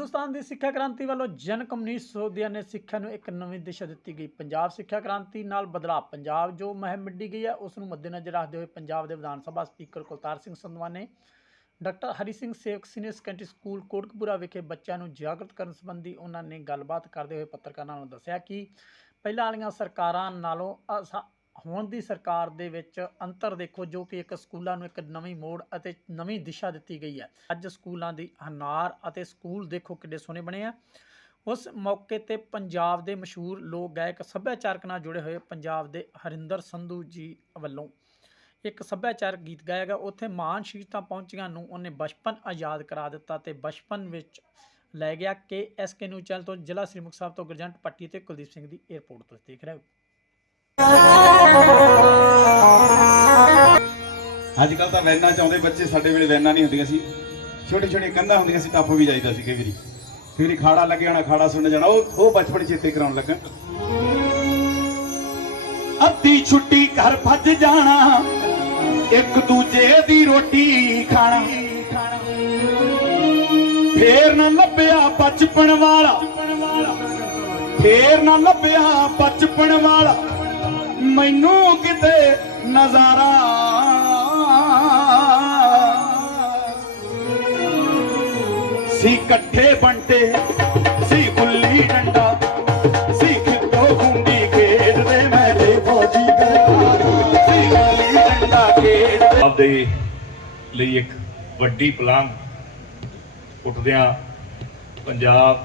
ਹਿੰਦੁਸਤਾਨ ਦੀ ਸਿੱਖਿਆ ਕ੍ਰਾਂਤੀ ਵੱਲੋਂ ਜਨ ਕਮਿਊਨਿਸਟ ਸੋਧਿਆਂ ਨੇ ਸਿੱਖਿਆ ਨੂੰ ਇੱਕ ਨਵੀਂ ਦਿਸ਼ਾ ਦਿੱਤੀ ਗਈ। ਪੰਜਾਬ ਸਿੱਖਿਆ ਕ੍ਰਾਂਤੀ ਨਾਲ ਬਦਲਾਅ। ਪੰਜਾਬ ਜੋ ਮਹਿਮ ਮਿੱਡੀ ਗਈ ਹੈ, ਉਸ ਨੂੰ ਮੱਦੇਨਜ਼ਰ ਰੱਖਦੇ ਹੋਏ ਪੰਜਾਬ ਦੇ ਵਿਧਾਨ ਸਭਾ ਸਪੀਕਰ ਕੁਲਤਾਰ ਸਿੰਘ ਸੰਧਵਾ ਨੇ ਡਾਕਟਰ ਹਰੀ Singh Sewak senior secondary school Kotkapura ਵਿਖੇ ਬੱਚਿਆਂ ਨੂੰ ਜਾਗਰਤ ਕਰਨ ਸੰਬੰਧੀ ਉਹਨਾਂ ਨੇ ਗੱਲਬਾਤ ਕਰਦੇ ਹੋਏ ਪੱਤਰਕਾਰਾਂ ਨੂੰ ਦੱਸਿਆ ਕਿ ਪਹਿਲਾਂ ਵਾਲੀਆਂ ਸਰਕਾਰਾਂ ਨਾਲੋਂ ਅਸਾ- ਹੁਣ ਦੀ ਸਰਕਾਰ ਦੇ ਵਿੱਚ ਅੰਤਰ ਦੇਖੋ ਜੋ ਕਿ ਇੱਕ ਸਕੂਲਾਂ ਨੂੰ ਇੱਕ ਨਵੀਂ ਮੋੜ ਅਤੇ ਨਵੀਂ ਦਿਸ਼ਾ ਦਿੱਤੀ ਗਈ ਹੈ। ਅੱਜ ਸਕੂਲਾਂ ਦੀ ਹਨਾਰ ਅਤੇ ਸਕੂਲ ਦੇਖੋ ਕਿੱਡੇ ਸੋਹਣੇ ਬਣੇ ਆ। ਉਸ ਮੌਕੇ ਤੇ ਪੰਜਾਬ ਦੇ ਮਸ਼ਹੂਰ ਲੋਕ ਗਾਇਕ ਸੱਭਿਆਚਾਰਕ ਨਾਲ ਜੁੜੇ ਹੋਏ ਪੰਜਾਬ ਦੇ ਹਰਿੰਦਰ ਸੰਧੂ ਜੀ ਵੱਲੋਂ ਇੱਕ ਸੱਭਿਆਚਾਰਕ ਗੀਤ ਗਾਇਆ ਗਿਆ। ਉੱਥੇ ਮਾਨ ਸ਼ਹੀਦਾਂ ਪਹੁੰਚੀਆਂ ਨੂੰ ਉਹਨੇ ਬਚਪਨ ਆਜ਼ਾਦ ਕਰਾ ਦਿੱਤਾ ਤੇ ਬਚਪਨ ਵਿੱਚ ਲੈ ਗਿਆ ਕੇ ਕਿ ਐਸਕੇ ਨਿਊਜ਼ ਚੈਨਲ ਤੋਂ ਜ਼ਿਲ੍ਹਾ ਸ੍ਰੀ ਮੁਕਤਸਰ ਸਾਹਿਬ ਤੋਂ ਗੁਰਜੰਟ ਪੱਟੀ ਤੇ ਕੁਲਦੀਪ ਸਿੰਘ ਦੀ 에ਅਰਪੋਰਟ ਤੋਂ। ਦੇਖ ਰਹੇ ਹੋ। ਅੱਜ ਕੱਲ ਤਾਂ ਵੈਨਾਂ ਚ ਆਉਂਦੇ ਬੱਚੇ ਸਾਡੇ ਵੇਲੇ ਵੈਨਾਂ ਨਹੀਂ ਹੁੰਦੀਆਂ ਸੀ। ਛੋਟੇ ਛੋਟੇ ਕੰਧਾਂ ਹੁੰਦੀਆਂ ਸੀ, ਟੱਪ ਵੀ ਜਾਈਦਾ ਸੀ ਕਈ ਵਾਰੀ। ਕਈ ਵਾਰੀ ਖਾੜਾ ਲੱਗੇ ਹੋਣਾ ਖਾੜਾ ਸੁਣ ਜਾਣਾ, ਉਹ ਉਹ ਬਚਪਨ ਚੇਤੇ ਕਰਾਉਣ ਲੱਗਾ ਅੱਧੀ ਛੁੱਟੀ ਘਰ ਭੱਜ ਜਾਣਾ, ਇੱਕ ਦੂਜੇ ਦੀ ਰੋਟੀ ਖਾਣਾ। ਫੇਰ ਨਾ ਲੱਭਿਆ ਬਚਪਨ ਵਾਲਾ। ਫੇਰ ਨਾ ਲੱਭਿਆ ਬਚਪਨ ਵਾਲਾ। ਮੈਨੂੰ ਕਿਤੇ ਨਜ਼ਾਰਾ ਸੀ ਇਕੱਠੇ ਬੰਟੇ, ਸੀ ਗੁੱਲੀ ਡੰਡਾ, ਸੀ ਆਪਦੇ ਲਈ ਇੱਕ ਵੱਡੀ ਪਲਾਂਘ ਉੱਠਦਿਆਂ ਪੰਜਾਬ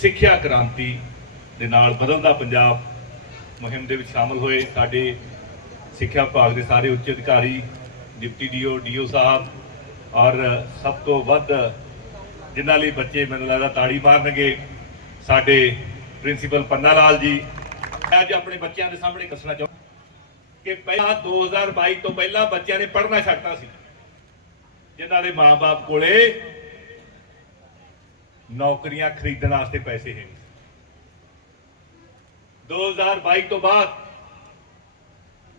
ਸਿੱਖਿਆ ਕ੍ਰਾਂਤੀ ਦੇ ਨਾਲ ਬਦਲਦਾ ਪੰਜਾਬ ਮੁਹਿੰਮ ਦੇ ਵਿੱਚ ਸ਼ਾਮਲ ਹੋਏ ਸਾਡੇ ਸਿੱਖਿਆ ਵਿਭਾਗ ਦੇ ਸਾਰੇ ਉੱਚ ਅਧਿਕਾਰੀ, ਡਿਪਟੀ ਡੀਓ ਡੀਓ ਸਾਹਿਬ ਔਰ ਸਭ ਤੋਂ ਵੱਧ ਜਿਨ੍ਹਾਂ ਲਈ ਬੱਚੇ ਮੈਨੂੰ ਲੱਗਦਾ ਤਾੜੀ ਮਾਰਨਗੇ, ਸਾਡੇ ਪ੍ਰਿੰਸੀਪਲ ਪੰਨਾ ਲਾਲ ਜੀ। ਮੈਂ ਅੱਜ ਆਪਣੇ ਬੱਚਿਆਂ ਦੇ ਸਾਹਮਣੇ ਦੱਸਣਾ ਚਾਹੁੰਦਾ ਕਿ ਪਹਿਲਾਂ 2022 ਤੋਂ ਪਹਿਲਾਂ ਬੱਚਿਆਂ ਨੇ ਪੜ੍ਹਨਾ ਛੱਡਤਾ ਸੀ, ਜਿਨ੍ਹਾਂ ਦੇ ਮਾਪੇ ਕੋਲੇ ਨੌਕਰੀਆਂ ਖਰੀਦਣ ਵਾਸਤੇ ਪੈਸੇ ਹੈ 2022 ਤੋਂ ਬਾਅਦ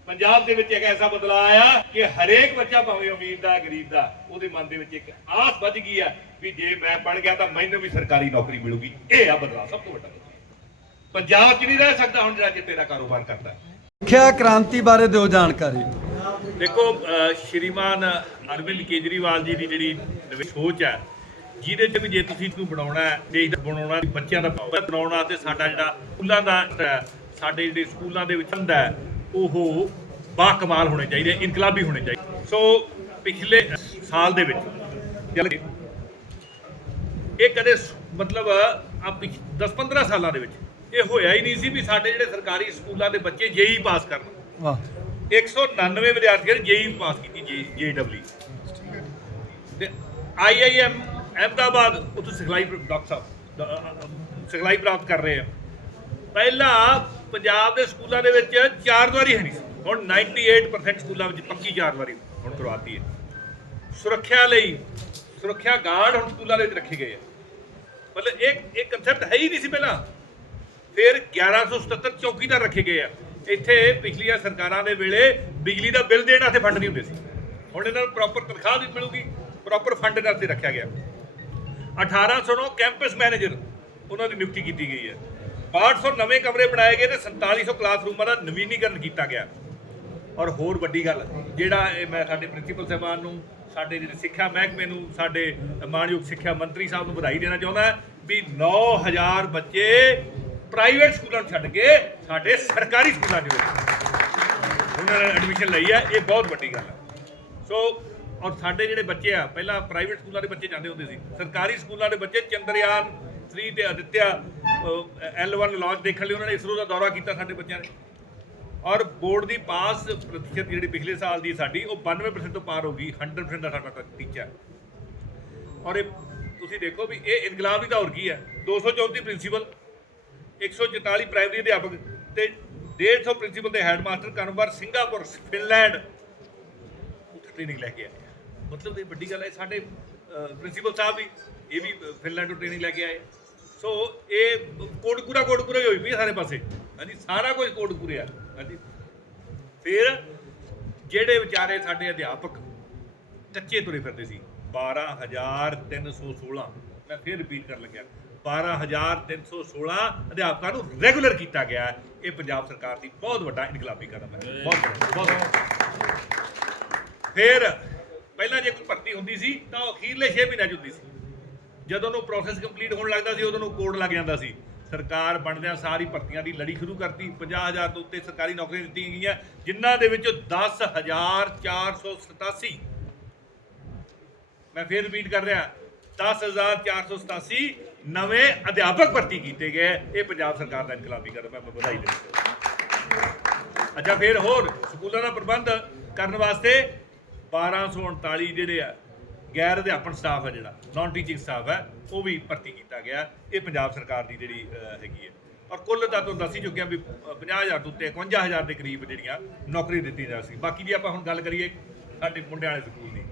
ਪੰਜਾਬ ਦੇ ਵਿੱਚ ਇੱਕ ਐਸਾ ਬਦਲਾਅ ਆਇਆ ਕਿ ਹਰੇਕ ਬੱਚਾ ਭਾਵੇਂ ਅਮੀਰ ਦਾ ਗਰੀਬ ਦਾ ਉਹਦੇ ਮਨ ਦੇ ਵਿੱਚ ਇੱਕ ਆਸ ਵੱਜ ਗਈ ਆ ਵੀ ਜੇ ਮੈਂ ਪੜ ਗਿਆ ਤਾਂ ਮੈਨੂੰ ਵੀ ਸਰਕਾਰੀ ਨੌਕਰੀ ਮਿਲੂਗੀ। ਇਹ ਆ ਬਦਲਾਅ ਸਭ ਤੋਂ ਵੱਡਾ ਬਦਲਾਅ। ਪੰਜਾਬ 'ਚ ਨਹੀਂ ਰਹਿ ਸਕਦਾ ਹੁਣ ਜਿਹੜਾ ਚਿੱਟੇ ਦਾ ਕਾਰੋਬਾਰ ਕਰਦਾ। ਹੈ ਸਿੱਖਿਆ ਕ੍ਰਾਂਤੀ ਬਾਰੇ ਦਿਓ ਜਾਣਕਾਰੀ। ਦੇਖੋ ਸ਼੍ਰੀਮਾਨ ਅਰਵਿੰਦ ਕੇਜਰੀਵਾਲ ਜੀ ਦੀ ਜਿਹੜੀ ਨਵੀਂ ਸੋਚ ਹੈ ਜਿਹਦੇ ਤੇ ਵੀ ਜੇ ਤੁਸੀਂ ਨੂੰ ਬਣਾਉਣਾ ਹੈ ਦੇਸ਼ ਦਾ ਬਣਾਉਣਾ ਬੱਚਿਆਂ ਦਾ ਬਣਾਉਣਾ ਤੇ ਸਾਡਾ ਜਿਹੜਾ ਸਕੂਲਾਂ ਦਾ ਸਾਡੇ ਜਿਹੜੇ ਸਕੂਲਾਂ ਦੇ ਵਿੱਚ ਹੁੰਦਾ ਹੈ ਉਹ ਬਾ ਕਮਾਲ ਹੋਣੇ ਚਾਹੀਦੇ ਇਨਕਲਾਬੀ ਹੋਣੇ ਚਾਹੀਦੇ ਸੋ ਪਿਛਲੇ ਸਾਲ ਦੇ ਵਿੱਚ ਇਹ ਕਦੇ ਮਤਲਬ ਆ 10-15 ਸਾਲਾਂ ਦੇ ਵਿੱਚ ਇਹ ਹੋਇਆ ਹੀ ਨਹੀਂ ਸੀ ਵੀ ਸਾਡੇ ਜਿਹੜੇ ਸਰਕਾਰੀ ਸਕੂਲਾਂ ਦੇ ਬੱਚੇ ਜੇਈ ਪਾਸ ਕਰਨ। ਵਾਹ। 199 ਵਿਦਿਆਰਥੀਆਂ ਨੇ ਜੇਈ ਪਾਸ ਕੀਤੀ ਜੇਡਬਲਯੂ ਤੇ ਆਈਆਈਐਮ ਅਹਿਮਦਾਬਾਦ, ਉੱਥੋਂ ਸਿਖਲਾਈ ਡਾਕਟਰ ਸਾਹਿਬ ਸਿਖਲਾਈ ਪ੍ਰਾਪਤ ਕਰ ਰਹੇ ਆ। ਪਹਿਲਾਂ ਪੰਜਾਬ ਦੇ ਸਕੂਲਾਂ ਦੇ ਵਿੱਚ ਚਾਰ ਦੀਵਾਰੀ ਹੈ ਨਹੀਂ ਸੀ। ਹੁਣ 98% ਸਕੂਲਾਂ ਵਿੱਚ ਪੱਕੀ ਚਾਰ ਦੀਵਾਰੀ ਹੁਣ ਕਰਵਾਤੀ ਹੈ। ਸੁਰੱਖਿਆ ਲਈ, ਸੁਰੱਖਿਆ ਗਾਰਡ ਹੁਣ ਸਕੂਲਾਂ ਦੇ ਵਿੱਚ ਰੱਖੇ ਗਏ ਆ। ਮਤਲਬ ਇੱਕ ਇੱਕ ਕਨਸੈਪਟ ਹੈ ਹੀ ਨਹੀਂ ਸੀ ਪਹਿਲਾਂ। ਫਿਰ 1177 ਚੌਕੀਦਾਰ ਰੱਖੇ ਗਏ ਆ। ਇੱਥੇ ਪਿਛਲੀਆਂ ਸਰਕਾਰਾਂ ਦੇ ਵੇਲੇ ਬਿਜਲੀ ਦਾ ਬਿੱਲ ਦੇਣ ਵਾਸਤੇ ਫੰਡ ਨਹੀਂ ਹੁੰਦੇ ਸੀ। ਹੁਣ ਇਹਨਾਂ ਨੂੰ ਪ੍ਰੋਪਰ ਤਨਖਾਹ ਵੀ ਮਿਲੂਗੀ ਪ੍ਰੋਪਰ ਫੰਡ ਇਹਨਾਂ ਤੇ ਰੱਖਿਆ ਗਿਆ। 1809 ਕੈਂਪਸ ਮੈਨੇਜਰ ਉਹਨਾਂ ਦੀ ਨਿਯੁਕਤੀ ਕੀਤੀ ਗਈ ਹੈ। 6200 ਨਵੇਂ ਕਮਰੇ ਬਣਾਏ ਗਏ ਤੇ 4700 ਕਲਾਸਰੂਮਾਂ ਦਾ ਨਵੀਨੀਕਰਨ ਕੀਤਾ ਗਿਆ। ਔਰ ਹੋਰ ਵੱਡੀ ਗੱਲ, ਜਿਹੜਾ ਇਹ ਮੈਂ ਸਾਡੇ ਪ੍ਰਿੰਸੀਪਲ ਸਾਹਿਬਾਨ ਨੂੰ, ਸਾਡੇ ਜਿਹੜੇ ਸਿੱਖਿਆ ਮਹਿਕਮੇ ਨੂੰ, ਸਾਡੇ ਮਾਨਯੋਗ ਸਿੱਖਿਆ ਮੰਤਰੀ ਸਾਹਿਬ ਨੂੰ ਵਧਾਈ ਦੇਣਾ ਚਾਹੁੰਦਾ ਵੀ 9000 ਬੱਚੇ ਪ੍ਰਾਈਵੇਟ ਸਕੂਲਾਂ ਨੂੰ ਛੱਡ ਕੇ ਸਾਡੇ ਸਰਕਾਰੀ ਸਕੂਲਾਂ ਦੇ ਵਿੱਚ। ਉਹਨਾਂ ਨੇ ਐਡਮਿਸ਼ਨ ਲਈ ਹੈ, ਇਹ ਬਹੁਤ ਵੱਡੀ ਗੱਲ ਹੈ। ਸੋ ਔਰ ਸਾਡੇ ਜਿਹੜੇ ਬੱਚੇ ਆ, ਪਹਿਲਾਂ ਪ੍ਰਾਈਵੇਟ ਸਕੂਲਾਂ ਦੇ ਬੱਚੇ ਜਾਂਦੇ ਹੁੰਦੇ ਸੀ। ਸਰਕਾਰੀ ਸਕੂਲਾਂ ਦੇ ਬੱਚੇ ਚੰਦਰਯਾਨ 3 ਤੇ ਅਦਿੱਤਿਆ L1 ਲਾਂਚ ਦੇਖਣ ਲਈ ਉਹਨਾਂ ਨੇ ਇਸਰੋ ਦਾ ਦੌਰਾ ਕੀਤਾ ਸਾਡੇ ਬੱਚਿਆਂ ਨੇ। ਔਰ ਬੋਰਡ ਦੀ ਪਾਸ ਪ੍ਰਤੀਸ਼ਤ ਜਿਹੜੀ ਪਿਛਲੇ ਸਾਲ ਦੀ ਸਾਡੀ, ਉਹ 92% ਤੋਂ ਪਾਰ ਹੋ ਗਈ 100% ਦਾ ਸਾਡਾ ਟੀਚਾ ਔਰ ਇਹ ਤੁਸੀਂ ਦੇਖੋ ਵੀ ਇਹ ਇਨਕਲਾਬ ਤਾਂ ਹੋਰ ਕੀ ਹੈ? 234 ਪ੍ਰਿੰਸੀਪਲ 144 ਪ੍ਰਾਇਮਰੀ ਅਧਿਆਪਕ ਤੇ 150 ਪ੍ਰਿੰਸੀਪਲ ਦੇ ਹੈਡਮਾਸਟਰ ਕਨਵਰ ਸਿੰਗਾਪੁਰ ਫਿਨਲੈਂਡ। ਉੱਥੇ ਟ੍ਰੇਨਿੰਗ ਲੈ ਕੇ ਆਏ। ਮਤਲਬ ਇਹ ਵੱਡੀ ਗੱਲ ਹੈ ਸਾਡੇ ਪ੍ਰਿੰਸੀਪਲ ਸਾਹਿਬ ਵੀ ਇਹ ਵੀ ਅ, ਫਿਨਲੈਂਡ ਤੋਂ ਟ੍ਰੇਨਿੰਗ ਲੈ ਕੇ ਆਏ। ਸੋ ਇਹ ਕੋਟਕੂਰਾ ਕੋਟਕੂਰਾ ਹੀ ਹੋਈ ਪਈ ਹੈ ਸਾਰੇ ਪਾਸੇ। ਹਾਂਜੀ ਸਾਰਾ ਕੁਝ ਕੋਟਕੂਰੇ ਆ। ਹਾਂਜੀ। ਫਿਰ ਜਿਹੜੇ ਵਿਚਾਰੇ ਸਾਡੇ ਅਧਿਆਪਕ ਕੱਚੇ ਤੁਰੇ ਫਿਰਦੇ ਸੀ 12316 ਮੈਂ ਫਿਰ ਰਿਪੀਟ ਕਰਨ ਲੱਗਿਆ 12316 ਅਧਿਆਪਕਾਂ ਨੂੰ ਰੈਗੂਲਰ ਕੀਤਾ ਗਿਆ ਇਹ ਪੰਜਾਬ ਸਰਕਾਰ ਦੀ ਬਹੁਤ ਵੱਡਾ ਇਨਕਲਾਬੀ ਕਦਮ ਹੈ। ਬਹੁਤ ਬਹੁਤ। ਫਿਰ ਪਹਿਲਾਂ ਜੇ ਕੋਈ ਭਰਤੀ ਹੁੰਦੀ ਸੀ, ਤਾਂ ਉਹ ਅਖੀਰਲੇ 6 ਮਹੀਨਿਆਂ 'ਚ ਹੁੰਦੀ ਸੀ। ਜਦੋਂ ਨੂੰ ਪ੍ਰੋਸੈਸ ਕੰਪਲੀਟ ਹੋਣ ਲੱਗਦਾ ਸੀ, ਉਦੋਂ ਨੂੰ ਕੋਡ ਲੱਗ ਜਾਂਦਾ ਸੀ। ਸਰਕਾਰ ਬਣਦਿਆਂ ਸਾਰੀ ਭਰਤੀਆਂ ਦੀ ਲੜੀ ਸ਼ੁਰੂ ਕਰਤੀ 50000 ਤੋਂ ਉੱਤੇ ਸਰਕਾਰੀ ਨੌਕਰੀਆਂ ਦਿੱਤੀਆਂ ਗਈਆਂ, ਜਿਨ੍ਹਾਂ ਦੇ ਵਿੱਚੋਂ 10487 ਮੈਂ ਫੇਰ ਰਿਪੀਟ ਕਰ ਰਿਹਾ 10487 ਨਵੇਂ ਅਧਿਆਪਕ ਭਰਤੀ ਕੀਤੇ ਗਏ। ਇਹ ਪੰਜਾਬ ਸਰਕਾਰ ਦਾ ਇਨਕਲਾਬੀ ਕਦਮ ਹੈ, ਮੈਂ ਵਧਾਈ ਦਿੰਦਾ ਅੱਛਾ, ਫਿਰ ਹੋਰ, ਸਕੂਲਾਂ ਦਾ ਪ੍ਰਬੰਧ ਕਰਨ ਵਾਸਤੇ 1239 ਜਿਹੜੇ ਆ ਗੈਰ ਅਧਿਆਪਨ ਸਟਾਫ ਹੈ ਜਿਹੜਾ ਨਾਨ ਟੀਚਿੰਗ ਸਟਾਫ ਹੈ ਉਹ ਵੀ ਭਰਤੀ ਕੀਤਾ ਗਿਆ। ਇਹ ਪੰਜਾਬ ਸਰਕਾਰ ਦੀ ਜਿਹੜੀ ਹੈਗੀ ਹੈ ਔਰ ਕੁੱਲ ਦਾ ਤੁਹਾਨੂੰ ਦੱਸ ਹੀ ਚੁੱਕਿਆ ਵੀ ਅਹ, 50000 ਤੋਂ ਉੱਤੇ 51000 ਦੇ ਕਰੀਬ ਜਿਹੜੀਆਂ ਨੌਕਰੀ ਦਿੱਤੀ ਜਾ ਸੀ ਬਾਕੀ ਜੇ ਆਪਾਂ ਹੁਣ ਗੱਲ ਕਰੀਏ ਸਾਡੇ ਮੁੰਡਿਆਂ ਵਾਲੇ school the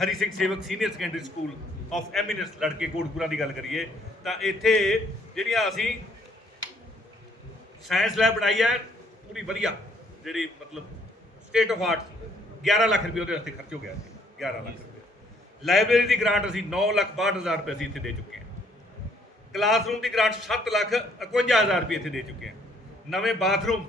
Hari Singh Sewak senior secondary school of eminence ਲੜਕੇ ਕੋਟਪੁਰਾ ਦੀ ਗੱਲ ਕਰੀਏ ਤਾਂ ਇੱਥੇ ਜਿਹੜੀਆਂ ਅਸੀਂ ਸਾਇੰਸ ਲੈਬ ਬਣਾਈ ਹੈ ਪੂਰੀ ਵਧੀਆ ਜਿਹੜੀ ਮਤਲਬ ਸਟੇਟ ਆਫ ਆਰਟ 11 ਲੱਖ ਰੁਪਏ ਉਹਦੇ ਵਾਸਤੇ ਖਰਚ ਹੋ ਗਿਆ ਸੀ 11 ਲੱਖ ਰੁਪਏ। ਲਾਇਬ੍ਰੇਰੀ ਦੀ ਗ੍ਰਾਂਟ ਅਸੀਂ 9 ਲੱਖ 62000 ਰੁਪਏ ਅਸੀਂ ਇੱਥੇ ਦੇ ਚੁੱਕੇ ਹਾਂ। ਕਲਾਸਰੂਮ ਦੀ ਗ੍ਰਾਂਟ 7 ਲੱਖ 51000 ਰੁਪਏ ਇੱਥੇ ਦੇ ਚੁੱਕੇ ਹਾਂ। ਨਵੇਂ ਬਾਥਰੂਮ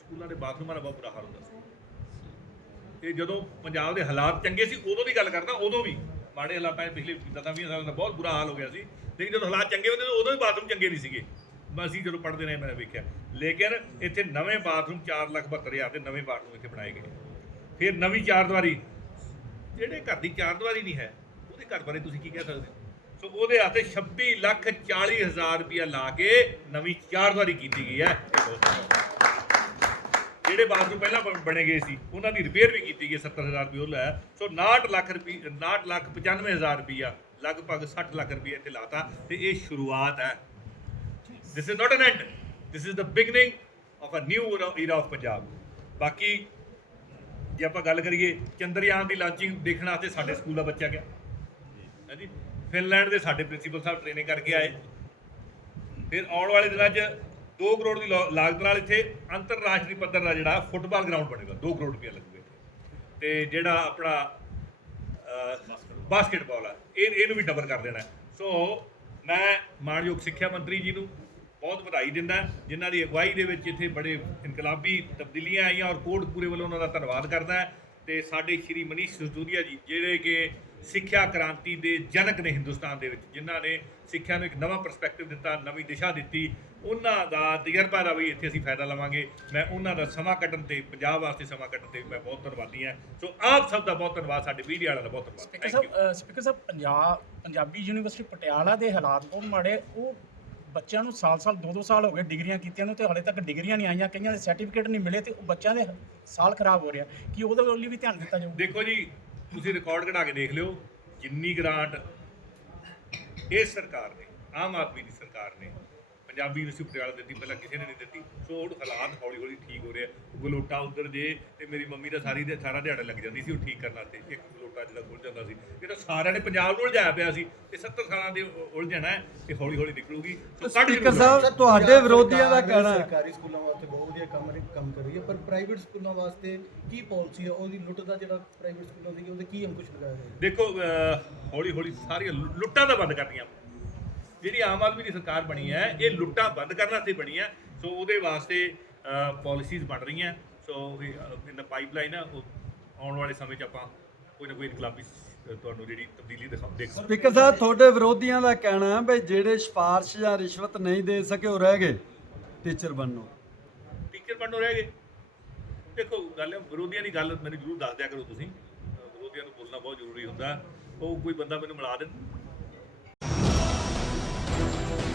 ਸਕੂਲਾਂ ਦੇ ਬਾਥਰੂਮਾਂ ਦਾ ਬਹੁਤ ਬੁਰਾ ਹਾਲ ਹੁੰਦਾ ਸੀ। ਇਹ ਜਦੋਂ ਪੰਜਾਬ ਦੇ ਹਾਲਾਤ ਚੰਗੇ ਸੀ, ਉਦੋਂ ਦੀ ਗੱਲ ਕਰਦਾ, ਉਦੋਂ ਵੀ ਮਾੜੇ ਹਾਲਾਤਾਂ 'ਚ ਪਿਛਲੇ 10 20 ਸਾਲਾਂ ਦਾ ਬਹੁਤ ਬੁਰਾ ਹਾਲ ਹੋ ਗਿਆ ਸੀ। ਲੇਕਿਨ ਜਦੋਂ ਹਾਲਾਤ ਚੰਗੇ ਹੁੰਦੇ ਉਦੋਂ ਵੀ ਬਾਥਰੂਮ ਚੰਗੇ ਨਹੀਂ ਸੀਗੇ। ਬਸ ਅਸੀਂ ਜਦੋਂ ਪੜ੍ਹਦੇ ਰਹੇ, ਮੈਂ ਵੇਖਿਆ। ਲੇਕਿਨ ਇੱਥੇ ਨਵੇਂ ਬਾਥਰੂਮ 4 ਲੱਖ 72 ਹਜ਼ਾਰ ਦੇ ਨਵੇਂ ਬਾਥਰੂਮ ਇੱਥੇ ਬਣਾਏ ਗਏ। ਫਿਰ ਨਵੀਂ ਚਾਰ ਦੀਵਾਰੀ ਜਿਹੜੇ ਘਰ ਦੀ ਚਾਰ ਦੀਵਾਰੀ ਨਹੀਂ ਹੈ, ਉਹਦੇ ਘਰ ਬਾਰੇ ਤੁਸੀਂ ਕੀ ਕਹਿ ਸਕਦੇ ਹੋ? ਸੋ ਉਹਦੇ ਵਾਸਤੇ 26 ਲੱਖ 40 ਹਜ਼ਾਰ ਰੁਪਇਆ ਲਾ ਕੇ ਨਵੀਂ ਚਾਰ ਦੀਵਾਰੀ ਕੀਤੀ ਗਈ ਹੈ। ਜਿਹੜੇ ਬਾਥਰੂਮ ਪਹਿਲਾਂ ਬ- ਬਣੇ ਗਏ ਸੀ, ਉਹਨਾਂ ਦੀ ਰਿਪੇਅਰ ਵੀ ਕੀਤੀ ਗਈ 70000 ਰੁਪਏ ਉਹ ਲਾਇਆ ਸੋ 69 ਲੱਖ ਰੁਪਏ 69 ਲੱਖ 95000 ਰੁਪਇਆ, ਲਗਭਗ 60 ਲੱਖ ਰੁਪਏ ਇੱਥੇ ਲਾਤਾ ਤੇ ਇਹ ਸ਼ੁਰੂਆਤ ਹੈ। This is not an end this is the beginning of a new era of Punjab ਬਾਕੀ ਜੇ ਆਪਾਂ ਗੱਲ ਕਰੀਏ, ਚੰਦਰਯਾਨ ਦੀ ਲਾਂਚਿੰਗ ਦੇਖਣ ਵਾਸਤੇ ਸਾਡੇ ਸਕੂਲ ਦਾ ਬੱਚਾ ਗਿਆ ਹਾਂਜੀ ਫਿਨਲੈਂਡ ਦੇ ਸਾਡੇ ਪ੍ਰਿੰਸੀਪਲ ਸਾਹਿਬ ਟ੍ਰੇਨਿੰਗ ਕਰਕੇ ਆਏ। ਫਿਰ ਆਉਣ ਵਾਲੇ ਦਿਨਾਂ 'ਚ 2 ਕਰੋੜ ਦੀ ਲਾ- ਲਾਗਤ ਨਾਲ ਇੱਥੇ ਅੰਤਰਰਾਸ਼ਟਰੀ ਪੱਧਰ ਦਾ ਜਿਹੜਾ ਫੁੱਟਬਾਲ ਗਰਾਊਂਡ ਬਣੇਗਾ। 2 ਕਰੋੜ ਰੁਪਏ ਲੱਗੂਗਾ ਇੱਥੇ। ਤੇ ਜਿਹੜਾ ਆਪਣਾ ਬਾਸਕਟਬਾਲ ਆ, ਇਹ, ਇਹਨੂੰ ਵੀ ਡਬਲ ਕਰ ਦੇਣਾ। ਸੋ ਮੈਂ ਮਾਨਯੋਗ ਸਿੱਖਿਆ ਮੰਤਰੀ ਜੀ ਨੂੰ ਬਹੁਤ ਵਧਾਈ ਦਿੰਦਾ ਜਿਨ੍ਹਾਂ ਦੀ ਅਗਵਾਈ ਦੇ ਵਿੱਚ ਇੱਥੇ ਬੜੇ ਇਨਕਲਾਬੀ ਤਬਦੀਲੀਆਂ ਆਈਆਂ ਔਰ ਕੋਟਪੂਰੇ ਵੱਲੋਂ ਉਹਨਾਂ ਦਾ ਧੰਨਵਾਦ ਕਰਦਾ ਹੈ। ਤੇ ਸਾਡੇ ਸ਼੍ਰੀ ਮਨੀਸ਼ ਸਿਸੋਦੀਆ ਜੀ ਜਿਹੜੇ ਕਿ ਸਿੱਖਿਆ ਕ੍ਰਾਂਤੀ ਦੇ ਜਨਕ ਨੇ ਹਿੰਦੁਸਤਾਨ ਦੇ ਵਿੱਚ ਜਿਨ੍ਹਾਂ ਨੇ ਸਿੱਖਿਆ ਨੂੰ ਇੱਕ ਨਵਾਂ ਪਰਸਪੈਕਟਿਵ ਦਿੱਤਾ ਨਵੀਂ ਦਿਸ਼ਾ ਦਿੱਤੀ ਉਹਨਾਂ ਦਾ ਤਜਰਬਾ ਦਾ ਵੀ ਇੱਥੇ ਅਸੀਂ ਫਾਇਦਾ ਲਵਾਂਗੇ। ਮੈਂ ਉਹਨਾਂ ਦਾ ਸਮਾਂ ਕੱਢਣ ਤੇ ਪੰਜਾਬ ਵਾਸਤੇ ਸਮਾਂ ਕੱਢਣ ਤੇ ਮੈਂ ਬਹੁਤ ਧੰਨਵਾਦੀ ਹਾਂ। ਸੋ ਆਪ ਸਭ ਦਾ ਬਹੁਤ ਧੰਨਵਾਦ ਸਾਡੇ ਮੀਡੀਆ ਵਾਲਿਆਂ ਦਾ ਬਹੁਤ ਧੰਨਵਾਦ। ਸਾਹਿਬ ਸਪੀਕਰ ਸਾਹਿਬ ਪੰਜਾਬ ਪੰਜਾਬੀ ਯੂਨੀਵਰਸਿਟੀ ਪਟਿਆਲਾ ਦੇ ਹਾਲਾਤ ਬਹੁਤ ਮਾੜੇ ਉਹ ਬੱਚਿਆਂ ਨੂੰ ਸਾਲ-ਸਾਲ 2-2 ਸਾਲ ਹੋ ਗਏ ਡਿਗਰੀਆਂ ਕੀਤੀਆਂ ਨੂੰ ਤੇ ਹਾਲੇ ਤੱਕ ਡਿਗਰੀਆਂ ਨਹੀਂ ਆਈਆਂ, ਕਈਆਂ ਦੇ ਸਰਟੀਫਿਕੇਟ ਨਹੀਂ ਮਿਲੇ ਤੇ ਉਹ ਬੱਚਿਆਂ ਦੇ ਸਾਲ ਖਰਾਬ ਹੋ ਰਿਹਾ। ਕਿ ਉਹਦੇ ਵੱਲ ਵੀ ਧਿਆਨ ਦਿੱਤਾ ਜਾਊ ਦੇਖੋ ਜੀ, ਤੁਸੀਂ ਰਿਕਾਰਡ ਕਢਾ ਕੇ ਦੇਖ ਲਿਓ, ਜਿੰਨੀ ਗ੍ਰਾਂਟ ਇਹ ਸਰਕਾਰ ਨੇ, ਆਮ ਆਦਮੀ ਦੀ ਸਰਕਾਰ ਨੇ, ਪੰਜਾਬੀ ਯੂਨੀਵਰਸਿਟੀ ਪਟਿਆਲਾ ਦਿੱਤੀ, ਪਹਿਲਾਂ ਕਿਸੇ ਨੇ ਨਹੀਂ ਦਿੱਤੀ। ਸੋ ਉਹ ਹਾਲਾਤ ਹੌਲੀ ਹੌਲੀ ਠੀਕ ਹੋ ਰਿਹਾ ਗਲੋਟਾ ਉਧਰ ਜੇ ਤੇ ਮੇਰੀ ਮੰਮੀ ਦਾ ਸਾਰੀ ਦੇ ਸਾਰਾ ਦਿਹਾੜਾ ਲੱਗ ਜਾਂਦੀ ਸੀ, ਉਹ ਠੀਕ ਕਰਨ ਵਾਸਤੇ ਇੱਕ ਗਲੋਟਾ ਜਿਹੜਾ ਖੁੱਲ ਜਾਂਦਾ ਸੀ। ਇਹ ਤਾਂ ਸਾਰਿਆਂ ਨੇ ਪੰਜਾਬ ਨੂੰ ਉਲਝਾਇਆ ਪਿਆ ਸੀ ਇਹ 70 ਸਾਲਾਂ ਦੇ ਉਲਝਣਾ ਹੈ ਤੇ ਹੌਲੀ ਹੌਲੀ ਨਿਕਲੂਗੀ ਸੋ ਸਪੀਕਰ ਸਾਹਿਬ ਤੁਹਾਡੇ ਵਿਰੋਧੀਆਂ ਦਾ ਕਹਿਣਾ ਹੈ। ਸਰਕਾਰੀ ਸਕੂਲਾਂ ਵਾਸਤੇ ਬਹੁਤ ਵਧੀਆ ਕੰਮ ਕੰਮ ਕਰ ਰਹੀ ਹੈ ਪਰ ਪ੍ਰਾਈਵੇਟ ਸਕੂਲਾਂ ਵਾਸਤੇ ਕੀ ਪਾਲਿਸੀ ਹੈ? ਉਹਦੀ ਲੁੱਟ ਦਾ ਜਿਹੜਾ ਪ੍ਰਾਈਵੇਟ ਸਕੂਲਾਂ ਦੀ ਉਹਦੇ ਕੀ ਅੰਕੁਸ਼ ਲਗਾਇਆ ਜਾਏਗਾ ਦੇਖੋ ਹੌਲੀ ਹੌਲੀ ਸਾਰੀਆਂ ਲੁੱਟਾਂ ਤਾਂ ਬੰਦ ਕਰਨੀਆਂ। ਜਿਹੜੀ ਆਮ ਆਦਮੀ ਦੀ ਸਰਕਾਰ ਬਣੀ ਹੈ ਇਹ ਲੁੱਟਾਂ ਬੰਦ ਕਰਨ ਵਾਸਤੇ ਬਣੀ ਹੈ। ਸੋ ਉਹਦੇ ਵਾਸਤੇ ਪਾਲਿਸੀਜ਼ ਬਣ ਰਹੀਆਂ। ਸੋ ਇਨ ਦਾ ਪਾਈਪਲਾਈਨ ਹੈ ਉਹ ਆਉਣ ਵਾਲੇ ਸਮੇਂ 'ਚ ਆਪਾਂ ਕੋਈ ਨਾ ਕੋਈ ਇਨਕਲਾਬੀ ਤੁਹਾਨੂੰ ਜਿਹੜੀ ਤਬਦੀਲੀ ਦਿਖਾ ਦੇਖ ਸਪੀਕਰ ਸਾਹਿਬ ਤੁਹਾਡੇ ਵਿਰੋਧੀਆਂ ਦਾ ਕਹਿਣਾ ਹੈ ਵੀ ਜਿਹੜੇ ਸਿਫਾਰਿਸ਼ ਜਾਂ ਰਿਸ਼ਵਤ ਨਹੀਂ ਦੇ ਸਕੇ ਉਹ ਰਹਿ ਗਏ ਟੀਚਰ ਬਣਨੋਂ। ਟੀਚਰ ਬਣਨੋਂ ਰਹਿ ਗਏ। ਦੇਖੋ ਗੱਲ ਵਿਰੋਧੀਆਂ ਦੀ ਗੱਲ ਮੈਨੂੰ ਜ਼ਰੂਰ ਦੱਸ ਦਿਆ ਕਰੋ ਤੁਸੀਂ। ਵਿਰੋਧੀਆਂ ਨੂੰ ਬੋਲਣਾ ਬਹੁਤ ਜ਼ਰੂਰੀ ਹੁੰਦਾ। ਉਹ ਕੋਈ ਬੰਦਾ ਮੈਨੂੰ ਮਿਲਾ ਦੇ